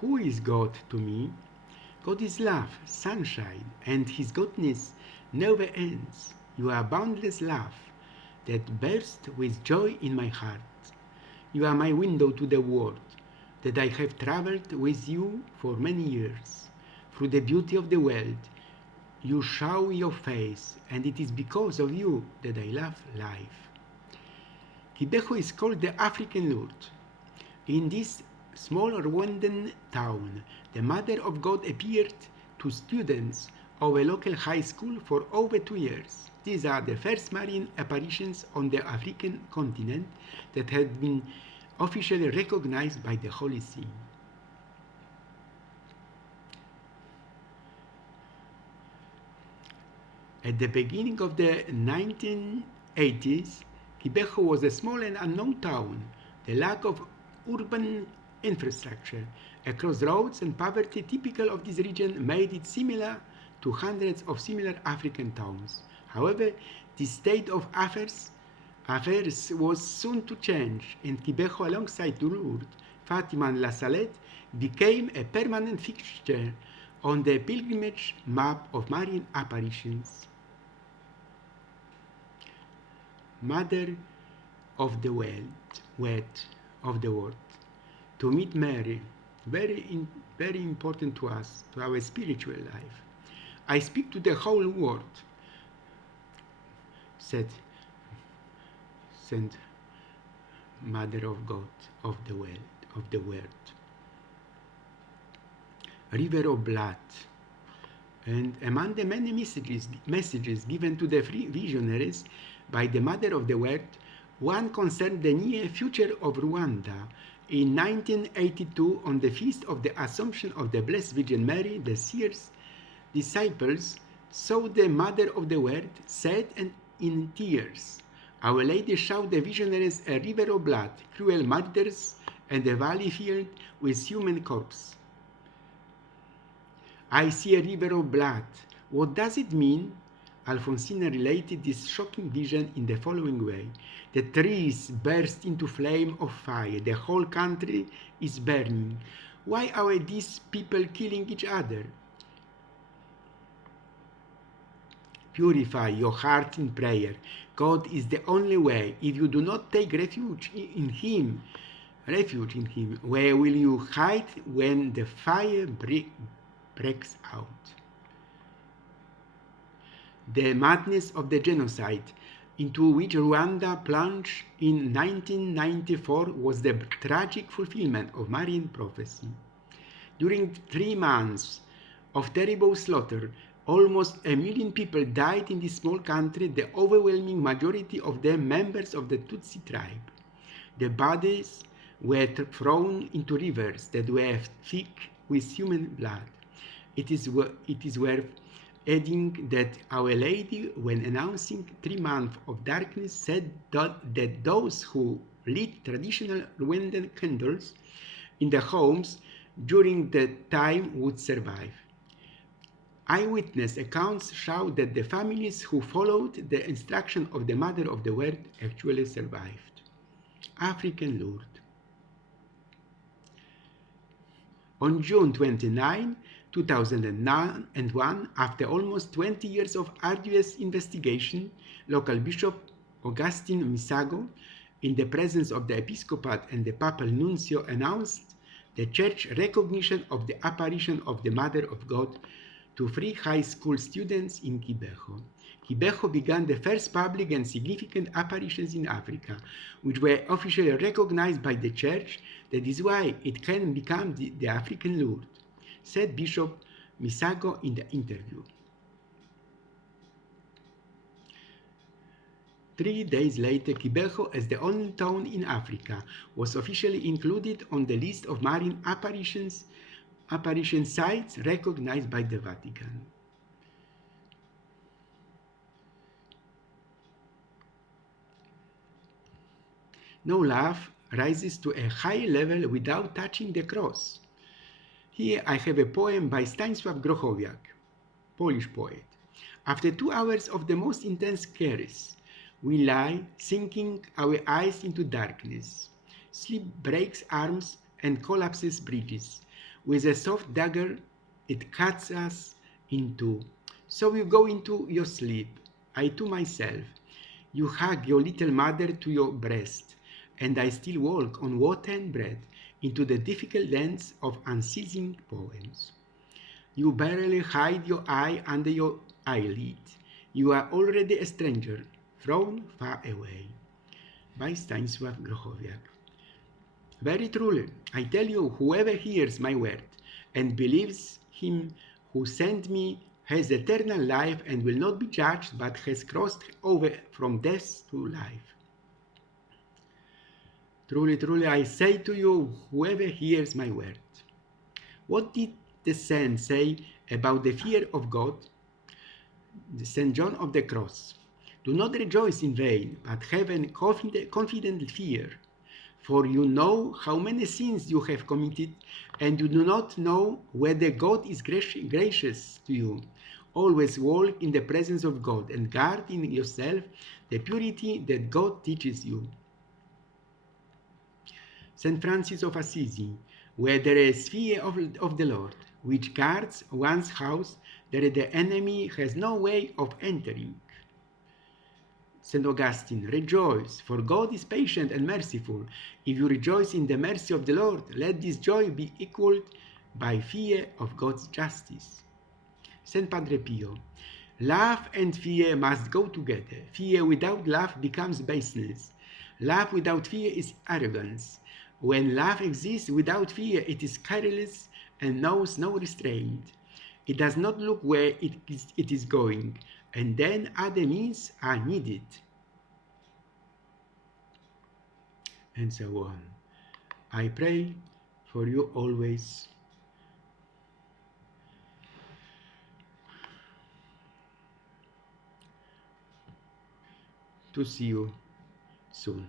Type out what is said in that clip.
Who is God to me? God is love, sunshine, and His goodness never ends. You are boundless love that bursts with joy in my heart. You are my window to the world, that I have traveled with you for many years. Through the beauty of the world, you show your face, and it is because of you that I love life. Kibeho is called the African Lourdes. In this small Rwandan town, the Mother of God appeared to students of a local high school for over 2 years. These are the first Marian apparitions on the African continent that had been officially recognized by the Holy See. At the beginning of the 1980s, Kibeho was a small and unknown town. The lack of urban infrastructure, across roads and poverty typical of this region made it similar to hundreds of similar African towns. However, this state of affairs was soon to change, and Kibeho, alongside Lourdes, Fatima, and La Salette, became a permanent fixture on the pilgrimage map of Marian apparitions. Mother of the world, to meet Mary, very important to us, to our spiritual life. I speak to the whole world, said Mother of God, of the world. River of blood. And among the many messages given to the three visionaries by the Mother of the World, one concerned the near future of Rwanda. In 1982, on the feast of the Assumption of the Blessed Virgin Mary, the seer's disciples saw the Mother of the World sad and in tears. Our Lady showed the visionaries a river of blood, cruel martyrs, and a valley filled with human corpses. I see a river of blood. What does it mean? Alfonsina related this shocking vision in the following way. The trees burst into flame of fire. The whole country is burning. Why are these people killing each other? Purify your heart in prayer. God is the only way. If you do not take refuge in Him, where will you hide when the fire breaks out? The madness of the genocide into which Rwanda plunged in 1994 was the tragic fulfillment of Marian prophecy. During 3 months of terrible slaughter, almost 1 million people died in this small country, the overwhelming majority of them members of the Tutsi tribe. The bodies were thrown into rivers that were thick with human blood. It is worth adding that Our Lady, when announcing 3 months of darkness, said that those who lit traditional Rwandan candles in their homes during the time would survive. Eyewitness accounts show that the families who followed the instruction of the Mother of the World actually survived. African Lourdes. On June 29, 2001, after almost 20 years of arduous investigation, local Bishop Augustine Misago, in the presence of the Episcopate and the Papal Nuncio, announced the Church recognition of the apparition of the Mother of God to 3 high school students in Kibeho. Kibeho began the first public and significant apparitions in Africa, which were officially recognized by the Church. That is why it can become the African Lourdes, said Bishop Misago in the interview. 3 days later, Kibeho, as the only town in Africa, was officially included on the list of Marian apparition sites recognized by the Vatican. No love rises to a high level without touching the cross. Here I have a poem by Stanisław Grochowiak, Polish poet. After 2 hours of the most intense cares, we lie, sinking our eyes into darkness. Sleep breaks arms and collapses bridges. With a soft dagger, it cuts us in two. So you go into your sleep, I to myself. You hug your little mother to your breast, and I still walk on water and bread into the difficult dance of unceasing poems. You barely hide your eye under your eyelid. You are already a stranger, thrown far away. By Stanisław Grochowiak. Very truly, I tell you, whoever hears my word and believes him who sent me has eternal life and will not be judged, but has crossed over from death to life. Truly, truly, I say to you, whoever hears my word. What did the saint say about the fear of God? The Saint John of the Cross. Do not rejoice in vain, but have a confident fear. For you know how many sins you have committed, and you do not know whether God is gracious to you. Always walk in the presence of God and guard in yourself the purity that God teaches you. St. Francis of Assisi, where there is fear of the Lord, which guards one's house, there the enemy has no way of entering. St. Augustine, rejoice, for God is patient and merciful. If you rejoice in the mercy of the Lord, let this joy be equaled by fear of God's justice. St. Padre Pio, love and fear must go together. Fear without love becomes baseness. Love without fear is arrogance. When love exists without fear, it is careless and knows no restraint. It does not look where it is going, and then other means are needed. And so on. I pray for you always. To see you soon.